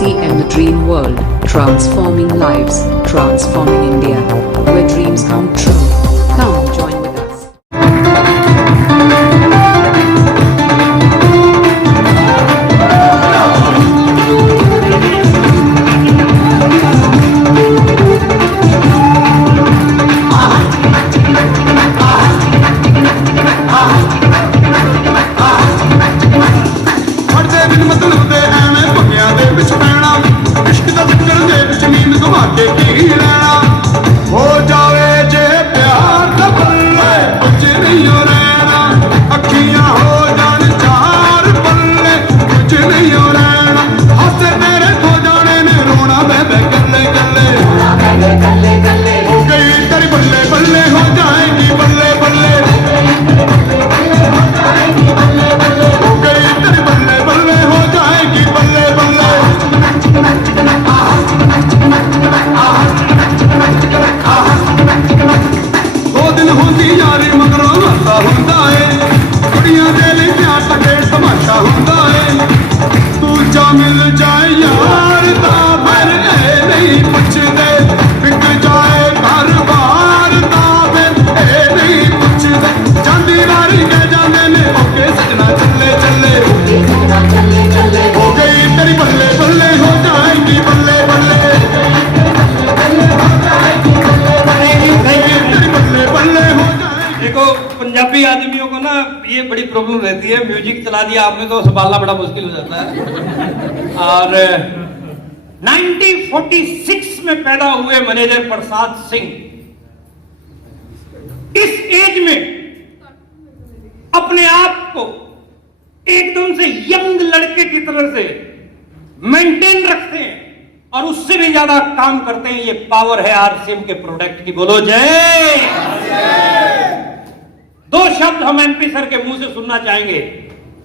RCM The Dream World, transforming lives, transforming India, where dreams come true. Come join with us. हो जावे जे प्यार दा बल्ले कुछ नहीं हो रहना, अखियां हो जान चार बल्ले कुछ नहीं हो रहना, हंसे तेरे हो जाने ने रोना बे गल्ले गल्ले हो गई तेरी बल्ले बल्ले हो जाएगी बल्ले बल्ले हो गई तेरी बल्ले बल्ले हो जाएगी बल्ले बल्ले। दो दिन होंदी यारी मगरों हासा हुंदा है, कुड़ियां दे लई प्यार तके तमाशा हुंदा है, तू जा मिल जाए यार दा फिर ए नहीं पुछदे, बिक जाए घर बार दा फिर ए नहीं पुछदे, जांदी वारी के जाने ने ओके सजना चले चले हो गई तेरी बल्ले बल्ले हो जाएगी बल्ले बल्ले देखो पंजाबी आदमियों को ना ये बड़ी प्रॉब्लम रहती है, म्यूजिक चला दिया आपने तो संभालना बड़ा मुश्किल हो जाता है। और 1946 में पैदा हुए मैनेजर प्रसाद सिंह इस एज में अपने आप को एकदम से यंग लड़के की तरह से मेंटेन रखते हैं और उससे भी ज्यादा काम करते हैं। ये पावर है आरसीएम के प्रोडक्ट की। बोलो जय। दो शब्द हम एमपी सर के मुंह से सुनना चाहेंगे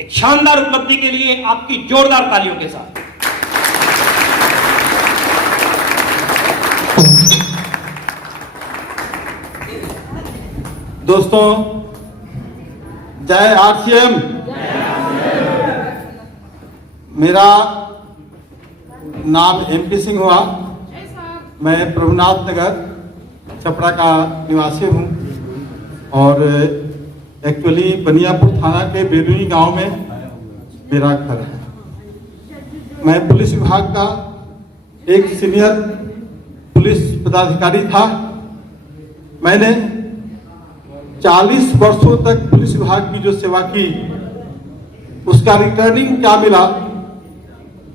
एक शानदार उपलब्धि के लिए, आपकी जोरदार तालियों के साथ। दोस्तों जय आरसीएम। मेरा नाम एमपी सिंह हुआ, मैं प्रभुनाथ नगर छपरा का निवासी हूँ और एक्चुअली बनियापुर थाना के बेरुनी गांव में मेरा घर है। मैं पुलिस विभाग का एक सीनियर पुलिस पदाधिकारी था। मैंने 40 वर्षों तक पुलिस विभाग की जो सेवा की उसका रिटर्निंग क्या मिला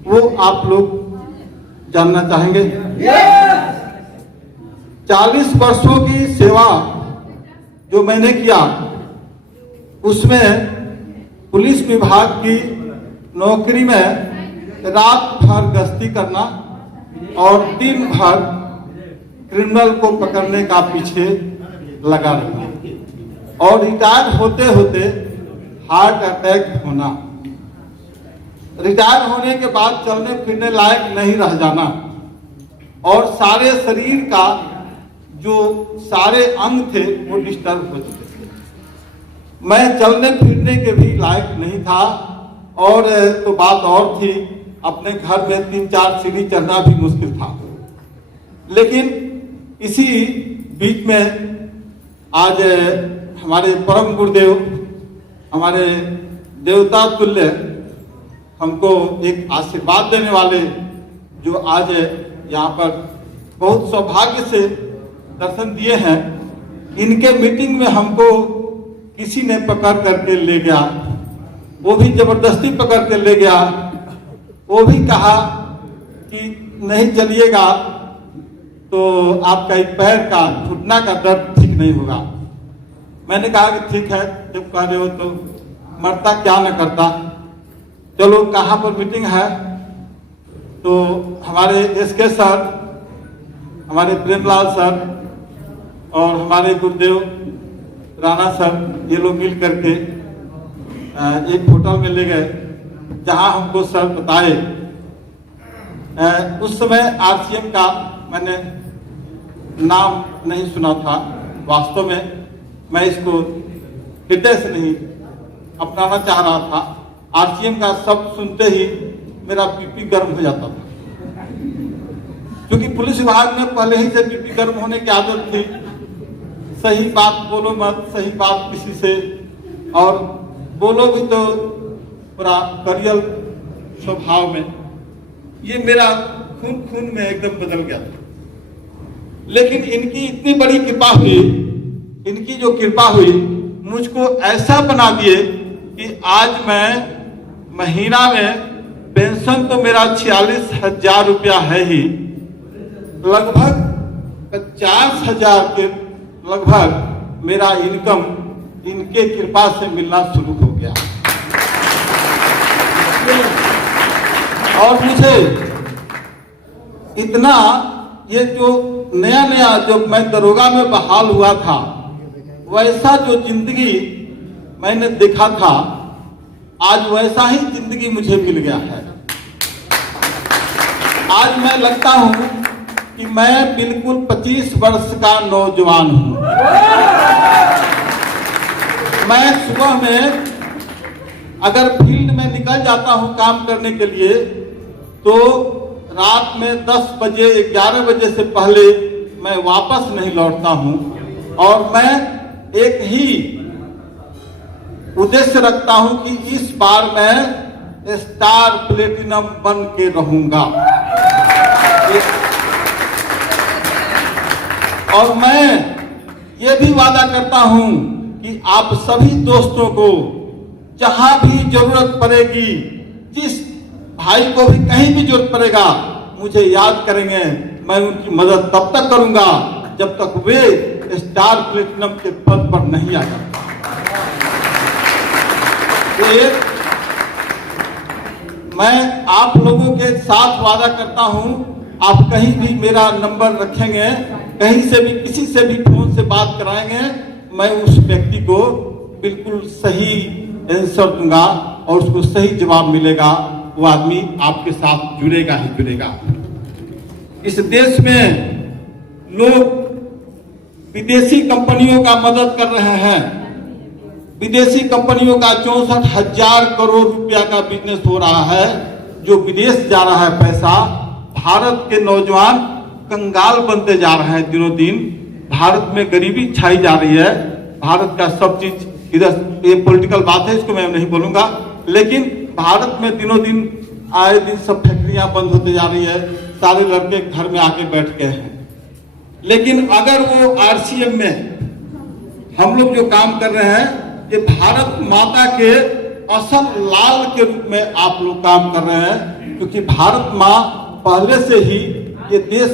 वो आप लोग जानना चाहेंगे। 40 वर्षों की सेवा जो मैंने किया उसमें पुलिस विभाग की नौकरी में रात भर गश्ती करना और दिन भर क्रिमिनल को पकड़ने का पीछे लगा रहना और रिटायर होते होते हार्ट अटैक होना, रिटायर होने के बाद चलने फिरने लायक नहीं रह जाना और सारे शरीर का जो सारे अंग थे वो डिस्टर्ब हो चुके थे। मैं चलने फिरने के भी लायक नहीं था और तो बात और थी, अपने घर में 3-4 सीढ़ी चढ़ना भी मुश्किल था। लेकिन इसी बीच में आज हमारे परम गुरुदेव, हमारे देवता तुल्य हमको एक आशीर्वाद देने वाले जो आज यहाँ पर बहुत सौभाग्य से दर्शन दिए हैं, इनके मीटिंग में हमको किसी ने पकड़ करके ले गया, वो भी जबरदस्ती पकड़ के ले गया। वो भी कहा कि नहीं चलिएगा तो आपका एक पैर का घुटना का दर्द ठीक नहीं होगा। मैंने कहा कि ठीक है, जब कह रहे हो तो मरता क्या न करता, चलो कहाँ पर मीटिंग है। तो हमारे एसके सर, हमारे प्रेमलाल सर और हमारे गुरुदेव राणा सर, ये लोग मिल करके एक होटल में ले गए जहां हमको सर बताए। उस समय आरसीएम का मैंने नाम नहीं सुना था, वास्तव में मैं इसको हृदय से नहीं अपनाना चाह रहा था। आरसीएम का शब्द सुनते ही मेरा बीपी गर्म हो जाता था। क्योंकि पुलिस विभाग में पहले ही से ड्यूटी गर्म होने की आदत थी, सही बात बोलो मत, सही बात किसी से, और बोलो भी तो पूरा करियल स्वभाव में, ये मेरा खून में एकदम बदल गया था। लेकिन इनकी इतनी बड़ी कृपा हुई, इनकी जो कृपा हुई मुझको ऐसा बना दिए कि आज मैं महीना में पेंशन तो मेरा 46,000 रुपया है ही, लगभग 50,000 के लगभग मेरा इनकम इनके कृपा से मिलना शुरू हो गया। और मुझे इतना, ये जो नया जब मैं दरोगा में बहाल हुआ था, वैसा जो जिंदगी मैंने देखा था, आज वैसा ही जिंदगी मुझे मिल गया है। आज मैं लगता हूं कि मैं बिल्कुल 25 वर्ष का नौजवान हूं। मैं सुबह में अगर फील्ड में निकल जाता हूं काम करने के लिए, तो रात में 10 बजे 11 बजे से पहले मैं वापस नहीं लौटता हूं। और मैं एक ही उद्देश्य रखता हूं कि इस बार मैं स्टार प्लेटिनम बन के रहूंगा। और मैं ये भी वादा करता हूं कि आप सभी दोस्तों को जहां भी जरूरत पड़ेगी, जिस भाई को भी कहीं भी जरूरत पड़ेगा, मुझे याद करेंगे। मैं उनकी मदद तब तक करूंगा जब तक वे स्टार प्लेटिनम के पद पर नहीं आ जाते। मैं आप लोगों के साथ वादा करता हूं, आप कहीं भी मेरा नंबर रखेंगे, कहीं से भी किसी से भी फोन से बात कराएंगे, मैं उस व्यक्ति को बिल्कुल सही आंसर दूंगा और उसको सही जवाब मिलेगा। वो आदमी आपके साथ जुड़ेगा ही जुड़ेगा। इस देश में लोग विदेशी कंपनियों का मदद कर रहे हैं। विदेशी कंपनियों का 64,000 करोड़ रुपया का बिजनेस हो रहा है, जो विदेश जा रहा है पैसा। भारत के नौजवान कंगाल बनते जा रहे हैं दिनों दिन। भारत में गरीबी छाई जा रही है। भारत का सब चीज इधर, ये पॉलिटिकल बात है, इसको मैं नहीं बोलूंगा, लेकिन भारत में दिनों दिन आए दिन सब फैक्ट्रियां बंद होते जा रही है। सारे लड़के घर में आके बैठ गए हैं। लेकिन अगर वो आरसीएम में हम लोग जो काम कर रहे हैं, ये भारत माता के असल लाल के रूप में आप लोग काम कर रहे हैं, क्योंकि भारत माँ पहले से ही ये देश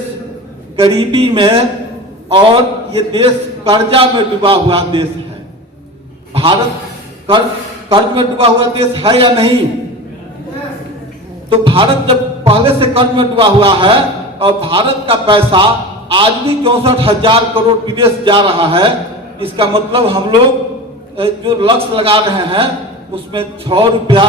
गरीबी में और ये देश कर्जा में डूबा हुआ देश है। भारत कर्ज में डूबा हुआ देश है या नहीं? तो भारत जब पहले से कर्ज में डूबा हुआ है और भारत का पैसा आज भी 64,000 करोड़ विदेश जा रहा है, इसका मतलब हम लोग जो लक्ष्य लगा रहे हैं उसमें 6 रुपया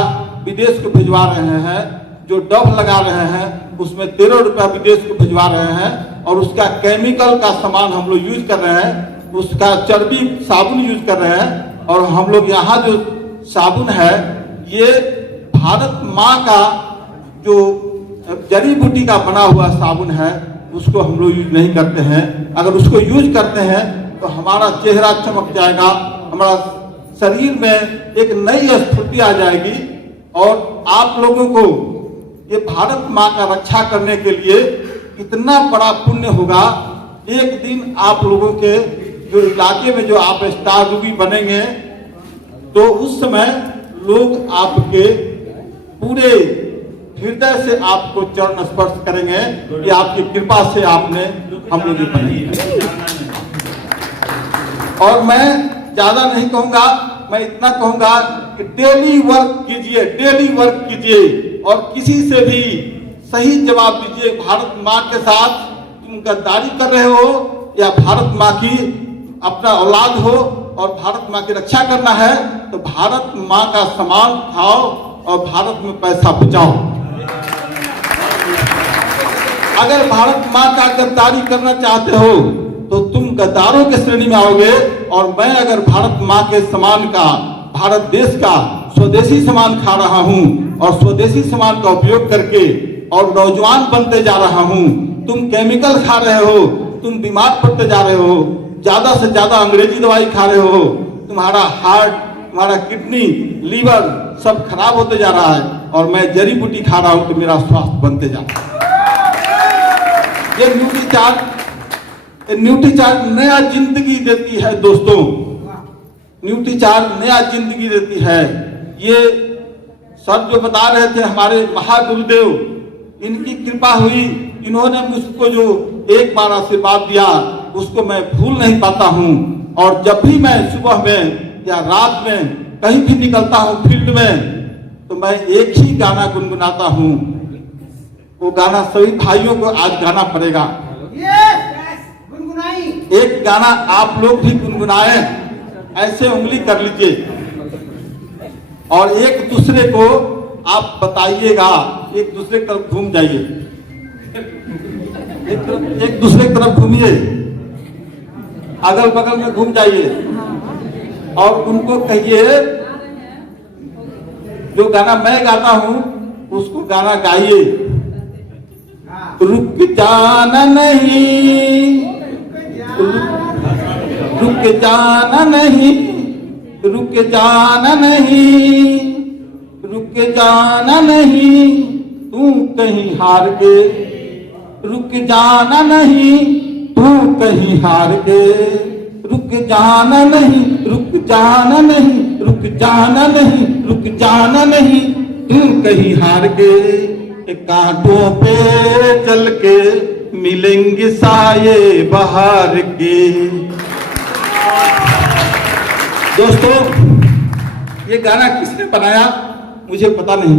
विदेश को भिजवा रहे हैं। जो डब लगा रहे हैं उसमें 13 रुपया विदेश को भिजवा रहे हैं। और उसका केमिकल का सामान हम लोग यूज कर रहे हैं, उसका चर्बी साबुन यूज कर रहे हैं। और हम लोग यहाँ जो साबुन है, ये भारत माँ का जो जड़ी बूटी का बना हुआ साबुन है, उसको हम लोग यूज नहीं करते हैं। अगर उसको यूज करते हैं तो हमारा चेहरा चमक जाएगा, हमारा शरीर में एक नई स्फूर्ति आ जाएगी। और आप लोगों को ये भारत माँ का रक्षा करने के लिए इतना बड़ा पुण्य होगा। एक दिन आप लोगों के जो इलाके में जो आप स्टार रूबी बनेंगे, तो उस समय लोग आपके पूरे हृदय से आपको चरण स्पर्श करेंगे कि आपकी कृपा से आपने हम लोग बने। और मैं ज्यादा नहीं कहूंगा, मैं इतना कहूंगा कि डेली वर्क कीजिए, डेली वर्क कीजिए और किसी से भी सही जवाब दीजिए। भारत माँ के साथ तुम गद्दारी कर रहे हो या भारत माँ की अपना औलाद हो और भारत माँ की रक्षा करना है, तो भारत माँ का सम्मान खाओ और भारत में पैसा बचाओ। अगर भारत माँ का गद्दारी करना चाहते हो तो तुम गद्दारों के श्रेणी में आओगे। और मैं अगर भारत माँ के सामान का, भारत देश का स्वदेशी सामान खा रहा हूँ और स्वदेशी सामान का उपयोग करके और नौजवान बनते जा रहा हूँ, तुम केमिकल खा रहे हो, तुम बीमार पड़ते जा रहे हो, ज्यादा से ज्यादा अंग्रेजी दवाई खा रहे हो, तुम्हारा हार्ट, तुम्हारा किडनी, लीवर सब खराब होते जा रहा है, और मैं जड़ी बूटी खा रहा हूं तो मेरा स्वास्थ्य बनते जा रहा है। ये न्यूट्रीचार्ज नया जिंदगी देती है दोस्तों, न्यूट्रीचार्ज नया जिंदगी देती है। ये सर जो बता रहे थे हमारे महागुरुदेव, इनकी कृपा हुई, इन्होंने मुझको जो एक बार आशीर्वाद दिया उसको मैं भूल नहीं पाता हूं। और जब भी मैं सुबह में या रात में कहीं भी निकलता हूं फील्ड में, तो मैं एक ही गाना गुनगुनाता हूं। वो गाना सभी भाइयों को आज गाना पड़ेगा। एक गाना आप लोग भी गुनगुनाए, ऐसे उंगली कर लीजिए और एक दूसरे को आप बताइएगा, एक दूसरे की तरफ घूम जाइए, एक दूसरे की तरफ घूमिए, अगल बगल में घूम जाइए और उनको कहिए जो गाना मैं गाता हूं उसको गाना गाइए। रुक जाना नहीं, रुक जाना नहीं, रुक जाना नहीं, रुक जाना नहीं, तू कहीं हार के, रुक जाना नहीं, तू कहीं हार के, रुक जाना नहीं, रुक जाना नहीं, रुक जाना नहीं, रुक जाना नहीं, तू कहीं हार के, कांटों पे चल के मिलेंगे साये बहार के। दोस्तों, ये गाना किसने बनाया मुझे पता नहीं,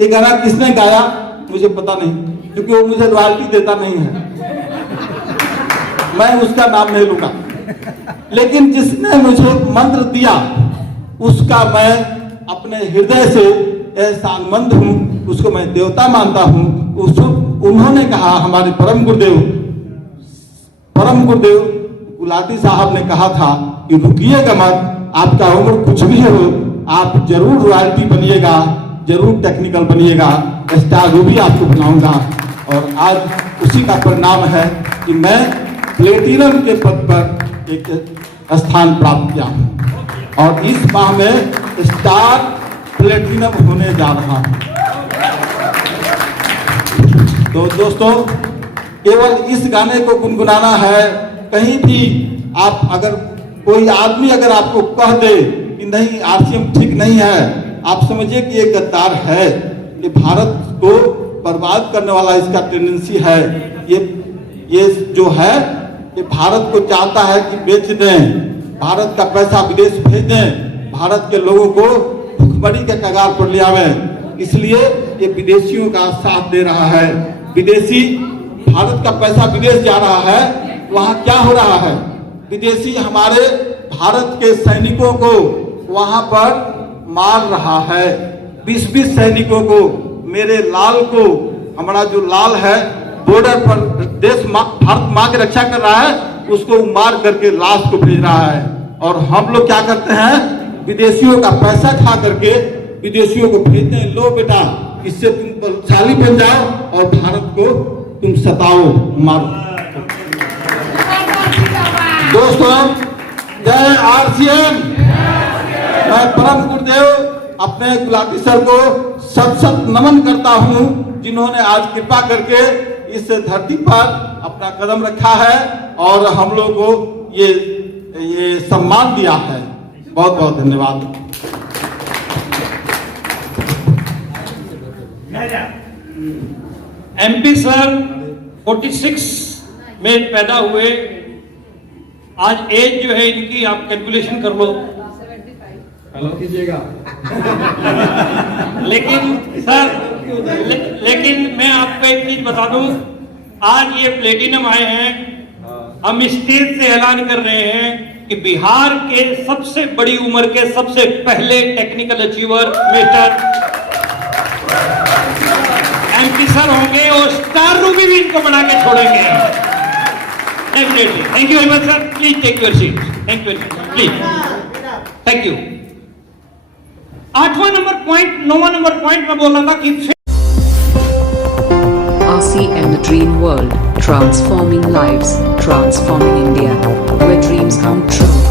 ये गाना किसने गाया मुझे पता नहीं, क्योंकि वो मुझे रॉयल्टी देता नहीं है, मैं उसका नाम नहीं लूंगा। लेकिन जिसने मुझे मंत्र दिया उसका मैं अपने हृदय से एहसानमंद हूं, उसको मैं देवता मानता हूं। उसको उन्होंने कहा, हमारे परम गुरुदेव गुलाटी साहब ने कहा था कि रुकिएगा मत, आपका उम्र कुछ भी हो, आप जरूर रॉयल्टी बनिएगा, जरूर टेक्निकल बनिएगा, स्टार भी आपको बनाऊंगा। और आज उसी का परिणाम है कि मैं प्लेटिनम के पद पर एक स्थान प्राप्त किया हूं और इस माह में स्टार प्लेटिनम होने जा रहा हूं। तो दोस्तों, केवल इस गाने को गुनगुनाना है। कहीं भी आप अगर कोई आदमी अगर आपको कह दे कि नहीं आरसीएम ठीक नहीं है, आप समझिए कि ये गद्दार है, ये भारत को बर्बाद करने वाला इसका टेंडेंसी है। ये जो है ये भारत को चाहता है कि बेच दें, भारत का पैसा विदेश भेज दें, भारत के लोगों को भुखमरी के कगार पर ले आवे। इसलिए ये विदेशियों का साथ दे रहा है। विदेशी, भारत का पैसा विदेश जा रहा है, वहां क्या हो रहा है? विदेशी हमारे भारत के सैनिकों को वहां पर मार रहा है। 20-20 सैनिकों को, मेरे लाल को, हमारा जो लाल है बॉर्डर पर भारत माँ की रक्षा कर रहा है, उसको मार करके लाश को भेज रहा है। और हम लोग क्या करते हैं? विदेशियों का पैसा खा करके विदेशियों को भेजते हैं, लो बेटा इससे तुम बलशाली बन जाओ और भारत को तुम सताओ, मारो। दोस्तों, जय आरसीएम। मैं परम गुरुदेव अपने गुलाटी सर को सत नमन करता हूं, जिन्होंने आज कृपा करके इस धरती पर अपना कदम रखा है और हम लोग को ये सम्मान दिया है। बहुत बहुत धन्यवाद। एमपी सर 46 में पैदा हुए, आज एज जो है इनकी आप कैलकुलेशन कर लो, हेलो कीजिएगा। लेकिन सर लेकिन मैं आपको एक चीज बता दूं, आज ये प्लेटिनम आए हैं, हम स्टेज से ऐलान कर रहे हैं कि बिहार के सबसे बड़ी उम्र के सबसे पहले technical achiever mister MP sir होंगे और स्टार रूबी भी इनको बना के छोड़ेंगे। Thank you very much sir, please take your seat. Thank you please, thank you. 8वां नंबर पॉइंट, 9वां नंबर पॉइंट में बोल रहा था कि RCM Dream World, transforming lives, transforming India, where dreams come true.